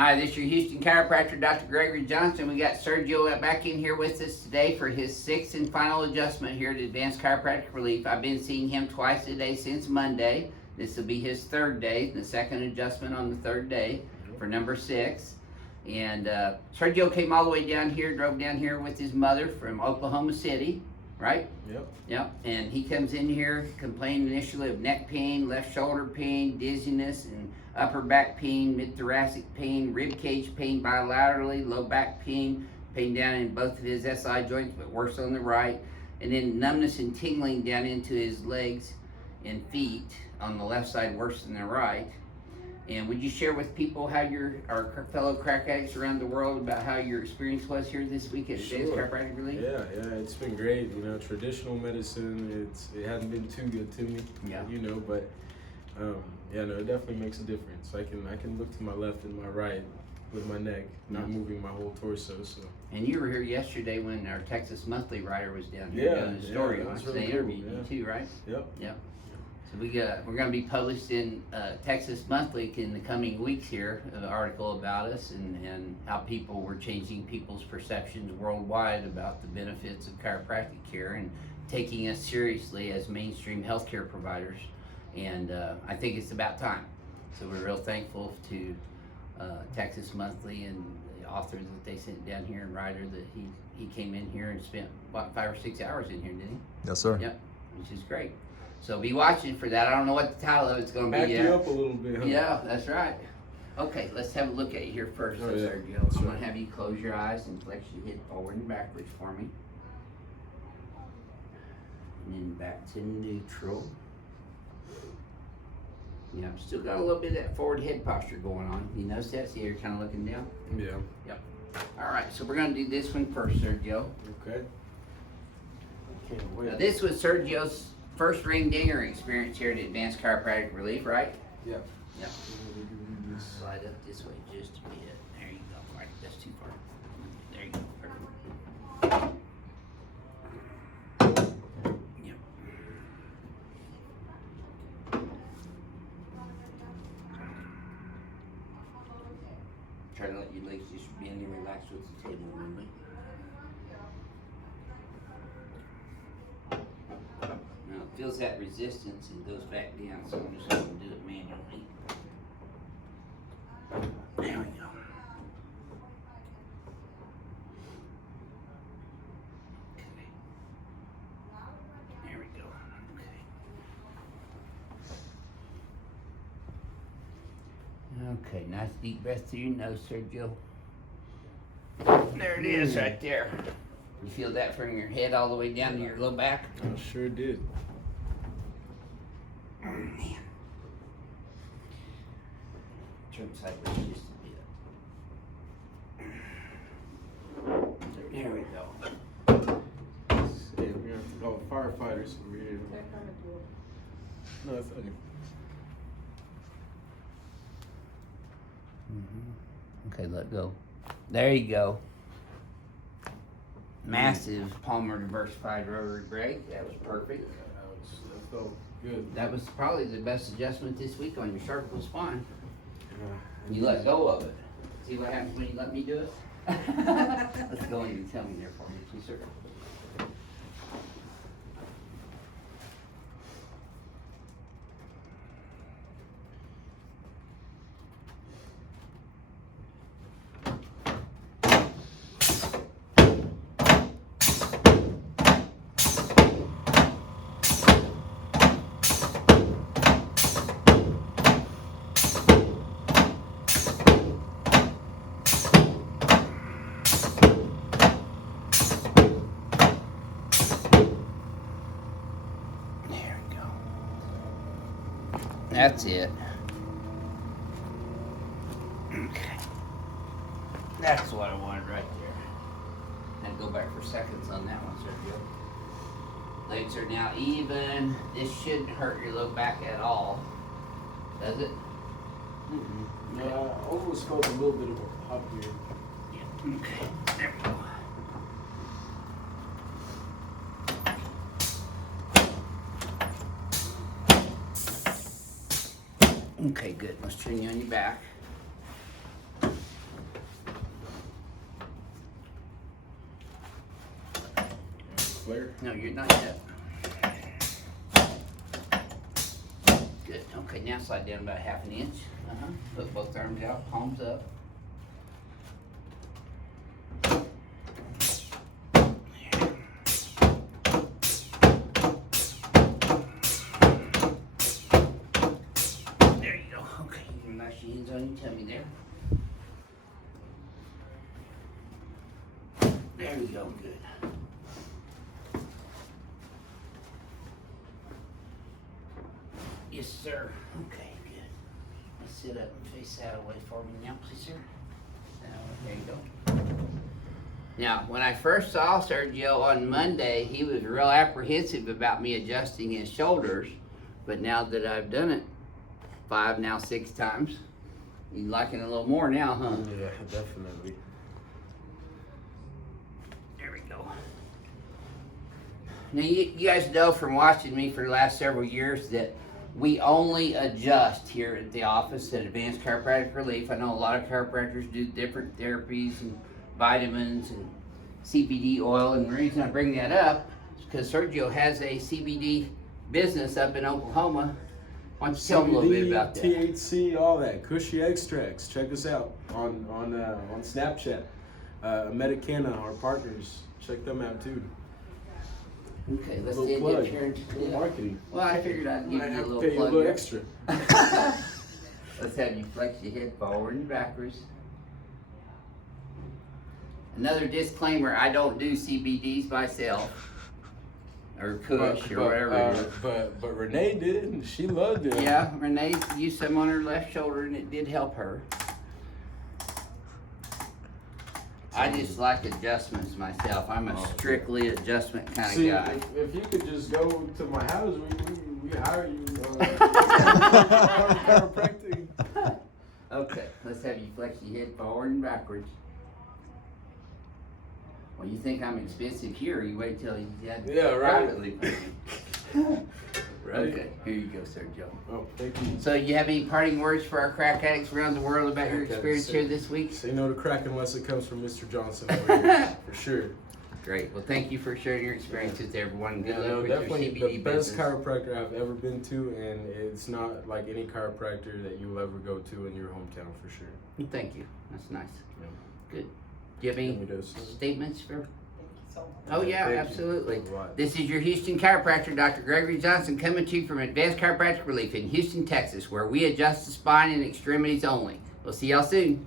Hi, this is your Houston chiropractor, Dr. Gregory Johnson. We got Sergio back in here with us today for his sixth and final adjustment here at Advanced Chiropractic Relief. I've been seeing him twice a day since Monday. This will be his third day, the second adjustment on the third day for number 6. And Sergio came all the way down here, drove down here with his mother from Oklahoma City, right? Yep. And he comes in here complaining initially of neck pain, left shoulder pain, dizziness, and upper back pain, mid-thoracic pain, rib cage pain bilaterally, low back pain, pain down in both of his SI joints, but worse on the right, and then numbness and tingling down into his legs and feet on the left side, worse than the right. And would you share with people how our fellow crack addicts around the world about how your experience was here this week at Advanced Chiropractic Relief? Yeah, it's been great. You know, traditional medicine, it hasn't been too good to me. Yeah. You know, but it definitely makes a difference. I can look to my left and my right with my neck, not moving my whole torso. So. And you were here yesterday when our Texas Monthly writer was down here doing a story on us. They interviewed you too, right? Yep. So we're going to be published in Texas Monthly in the coming weeks here, an article about us and how people were changing people's perceptions worldwide about the benefits of chiropractic care and taking us seriously as mainstream healthcare providers. And I think it's about time. So we're real thankful to Texas Monthly and the authors that they sent down here and writer that he came in here and spent about 5 or 6 hours in here, didn't he? Yes, sir. Yep, which is great. So be watching for that. I don't know what the title of it's going to be Back yet. you up a little bit, huh? Yeah, that's right. Okay, let's have a look at you here first, Sergio. I'm going to have you close your eyes and flex your head forward and backwards for me. And then back to neutral. Yeah, I've still got a little bit of that forward head posture going on. You notice that? See, you're kind of looking down? Yeah. Yep. All right, so we're going to do this one first, Sergio. Okay. Can't wait. Now, this was Sergio's first ring dinger experience here at Advanced Chiropractic Relief, right? Yep. Yep. Slide up this way just a bit. There you go. Right, that's too far. There you go. Perfect. Yep. Try to let your legs just bend and relax with the table a little bit. Now it feels that resistance and goes back down, so I'm just going to do it manually. There we go. Okay. There we go. Okay. Okay, nice deep breath through your nose, Sergio. There it is right there. You feel that from your head all the way down to your low back? I sure did. Oh, man. Turn sideways just a bit. There we go. Yeah, we're gonna have to call firefighters over here. No, it's okay. Okay, let go. There you go. Massive palmar diversified rotary break. That was perfect. That felt good. That was probably the best adjustment this week on your cervical spine. Yeah. You let go of it. See what happens when you let me do it? Let's go in and tell me there for me, please, sir. That's it. Okay. That's what I wanted right there. And go back for seconds on that one, Sergio. Legs are now even. This shouldn't hurt your low back at all. Does it? Yeah, I almost felt a little bit of a pop here. Yeah. Okay. There we go. Okay, good. Let's turn you on your back. flare. No, you're not yet. Good. Okay, now slide down about 1/2 inch. Put both arms out, palms up. There you go. Okay, you can relax your hands on your tummy there. There we go. Good. Yes, sir. Okay, good. Let's sit up and face that away for me now, please, sir. There you go. Now, when I first saw Sergio on Monday, he was real apprehensive about me adjusting his shoulders. But now that I've done it 5, now 6 times, he's liking it a little more now, huh? Yeah, definitely. There we go. Now, you guys know from watching me for the last several years that we only adjust here at the office at Advanced Chiropractic Relief. I know a lot of chiropractors do different therapies and vitamins and CBD oil, and the reason I bring that up is because Sergio has a CBD business up in Oklahoma. Why don't you tell him a little bit about that? THC, all that. Cushy extracts. Check us out on Snapchat. Medicana, our partners. Check them out too. Okay, let's Little get plug. here. Little marketing. Well, I figured I'd give Might you a have to little pay you a plug. little here. extra. Let's have you flex your head forward and backwards. Another disclaimer, I don't do CBDs myself. Or Kush or whatever it is. But Renee did it and she loved it. Yeah, Renee used some on her left shoulder and it did help her. I just like adjustments myself. I'm a strictly adjustment kind See, of guy. if you could just go to my house, we hire you. Chiropractic. Okay, let's have you flex your head forward and backwards. Well, you think I'm expensive here, you wait till you get Yeah, right. privately. Right. Okay, here you go, Sergio. Oh, thank you. So you have any parting words for our crack addicts around the world about your Okay, experience say- here this week? Say no to crack unless it comes from Mr. Johnson over here, for sure. Great. Well, thank you for sharing your experiences, everyone. Good Yeah, luck no, with your definitely CBD the best business. chiropractor I've ever been to, and it's not like any chiropractor that you'll ever go to in your hometown, for sure. Well, thank you. That's nice. Yeah. Good. Do you have any Give me those. statements for? So, Oh yeah, Thank you. absolutely. Thanks a lot. This is your Houston chiropractor, Dr. Gregory Johnson, coming to you from Advanced Chiropractic Relief in Houston, Texas, where we adjust the spine and extremities only. We'll see y'all soon.